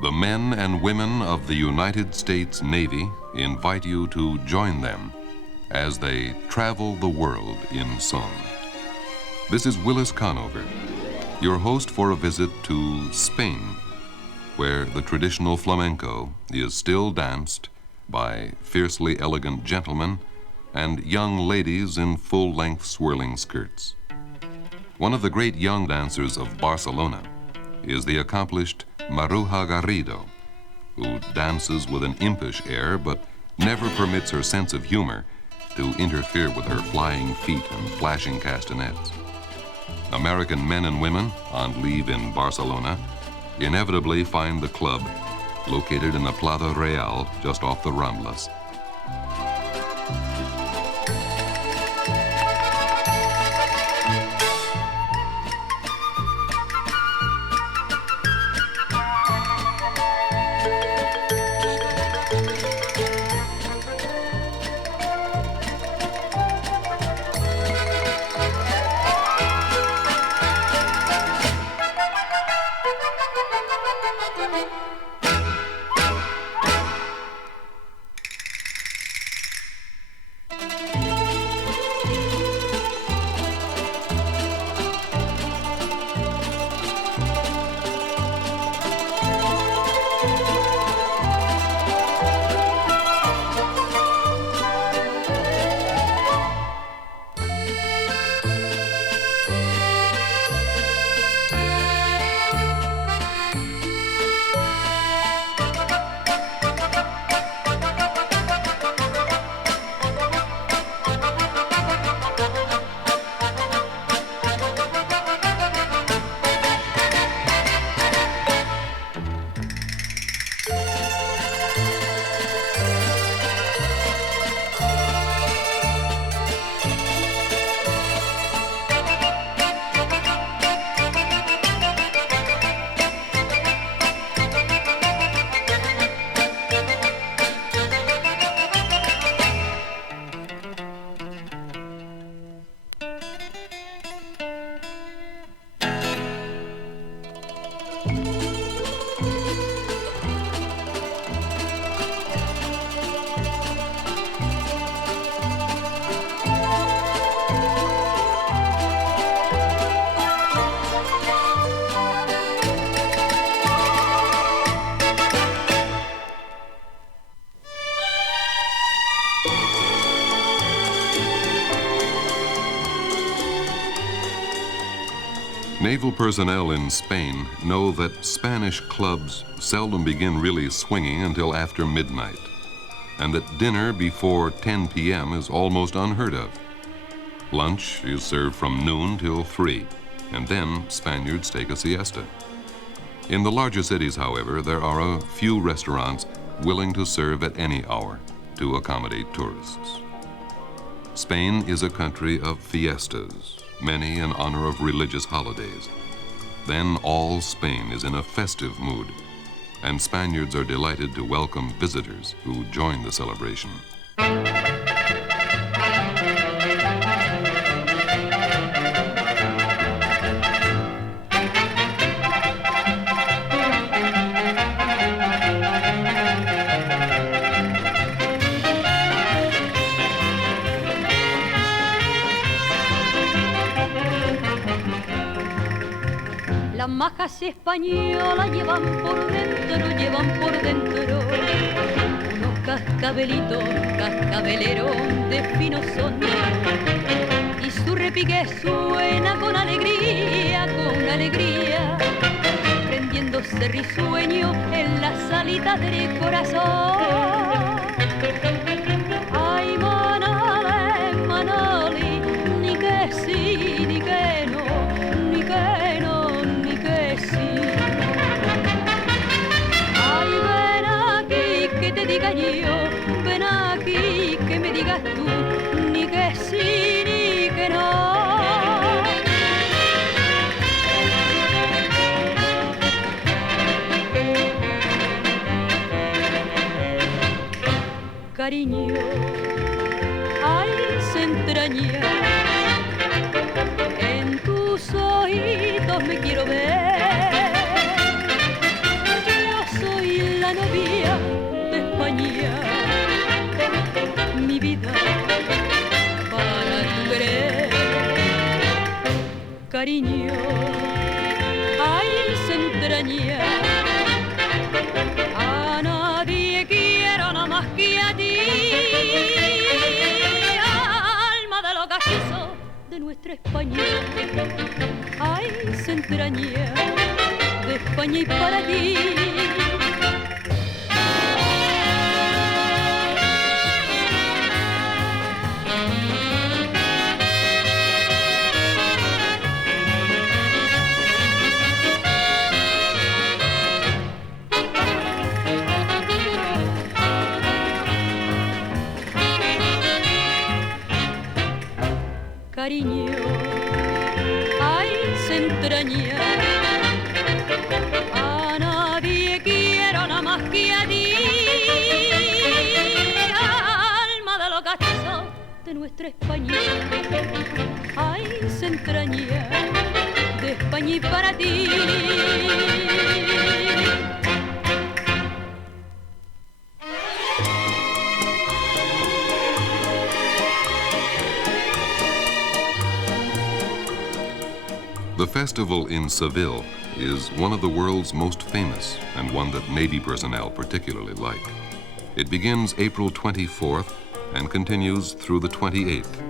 The men and women of the United States Navy invite you to join them as they travel the world in song. This is Willis Conover, your host for a visit to Spain, where the traditional flamenco is still danced by fiercely elegant gentlemen and young ladies in full-length swirling skirts. One of the great young dancers of Barcelona is the accomplished Maruja Garrido, who dances with an impish air but never permits her sense of humor to interfere with her flying feet and flashing castanets. American men and women on leave in Barcelona inevitably find the club located in the Plaza Real just off the Ramblas. Naval personnel in Spain know that Spanish clubs seldom begin really swinging until after midnight, and that dinner before 10 p.m. is almost unheard of. Lunch is served from noon till 3, and then Spaniards take a siesta. In the larger cities, however, there are a few restaurants willing to serve at any hour to accommodate tourists. Spain is a country of fiestas, many in honor of religious holidays. Then all Spain is in a festive mood, and Spaniards are delighted to welcome visitors who join the celebration. Las majas españolas llevan por dentro unos cascabelitos, cascabeleros de fino son, y su repique suena con alegría, prendiéndose risueño en la salita del corazón. Ay, Manale, Manali, ni que sí, ni que no, ni que no. Ay, ven aquí que te diga yo, ven aquí que me digas tú, ni que sí ni que no. Cariño, ay, se entraña en tus oídos me quiero ver. Yo soy cariño, ay, se entraña. A nadie quiero nada más que a ti, alma de los castizos de nuestra España, ay, se entraña de España y para ti. Cariño, ay, se entraña. A nadie quiero nada más que a ti, alma de los castizos de nuestra España, ay, se entraña de España y para ti. The festival in Seville is one of the world's most famous and one that Navy personnel particularly like. It begins April 24th and continues through the 28th.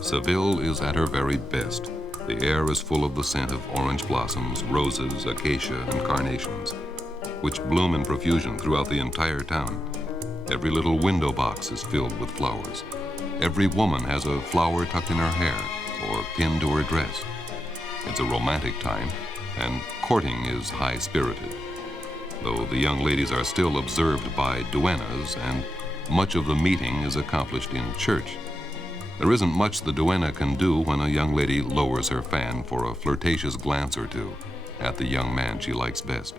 Seville is at her very best. The air is full of the scent of orange blossoms, roses, acacia, and carnations, which bloom in profusion throughout the entire town. Every little window box is filled with flowers. Every woman has a flower tucked in her hair or pinned to her dress. It's a romantic time, and courting is high-spirited, though the young ladies are still observed by duennas, and much of the meeting is accomplished in church. There isn't much the duenna can do when a young lady lowers her fan for a flirtatious glance or two at the young man she likes best.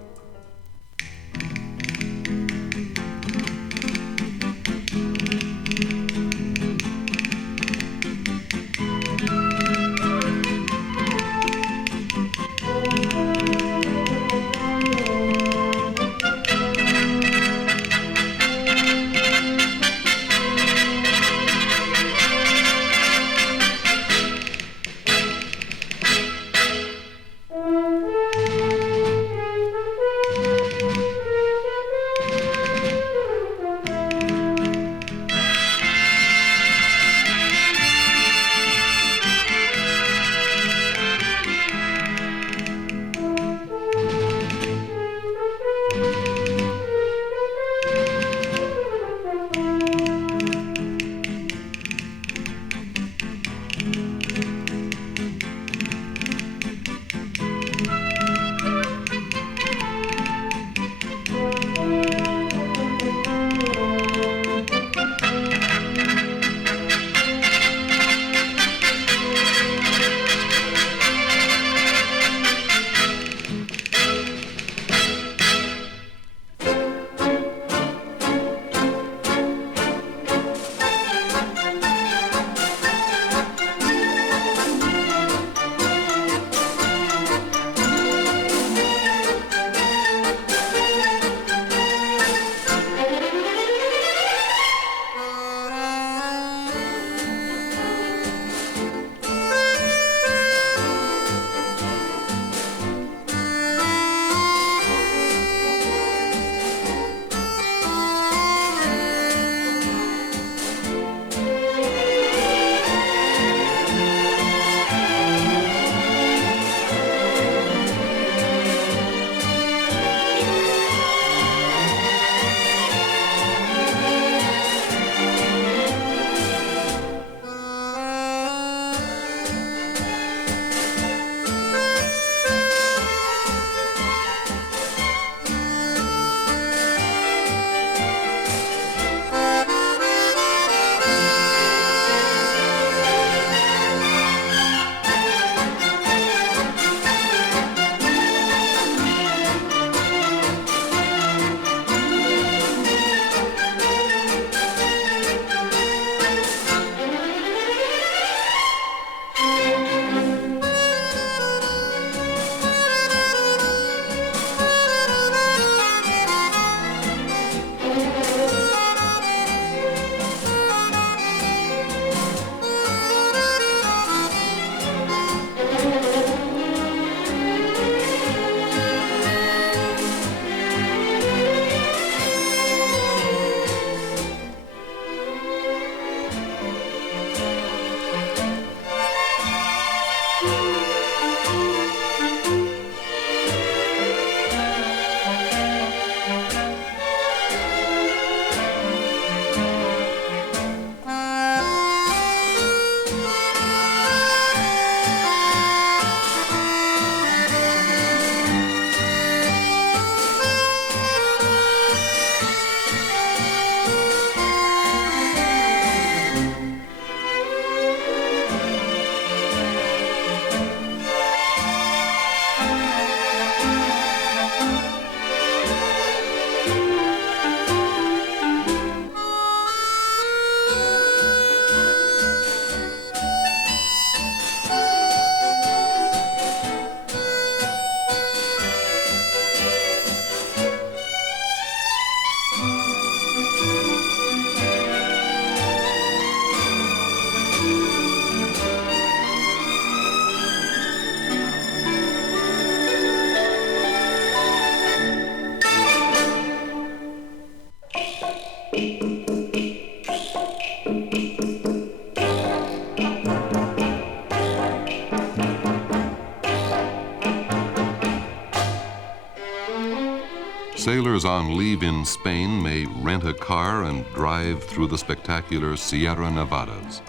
Sailors on leave in Spain may rent a car and drive through the spectacular Sierra Nevadas,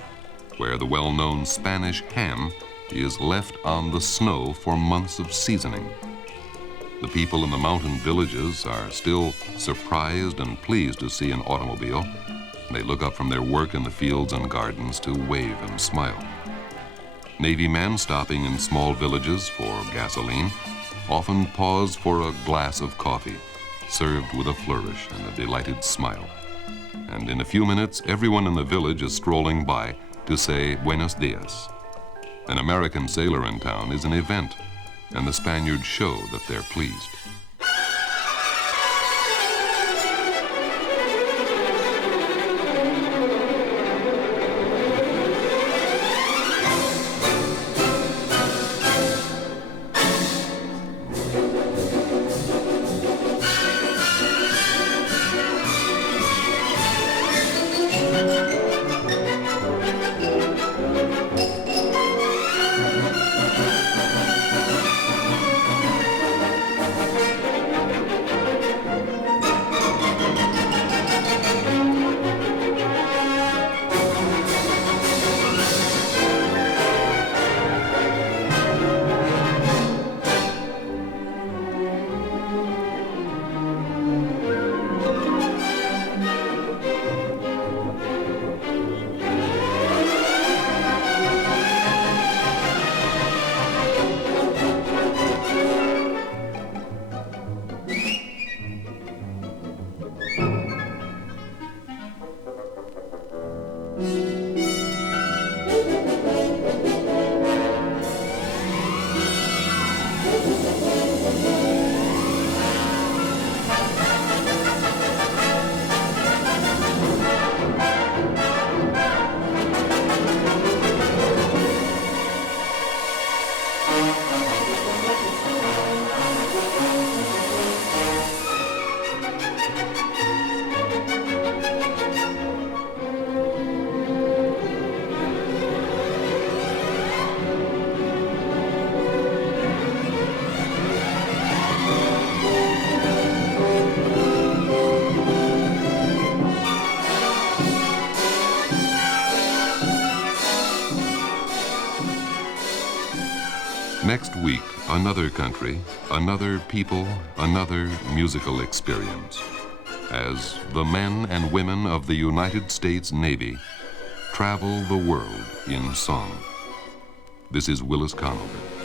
where the well-known Spanish ham is left on the snow for months of seasoning. The people in the mountain villages are still surprised and pleased to see an automobile. They look up from their work in the fields and gardens to wave and smile. Navy men stopping in small villages for gasoline often pause for a glass of coffee, served with a flourish and a delighted smile. And in a few minutes, everyone in the village is strolling by to say buenos dias. An American sailor in town is an event, and the Spaniards show that they're pleased. Next week, another country, another people, another musical experience, as the men and women of the United States Navy travel the world in song. This is Willis Conover.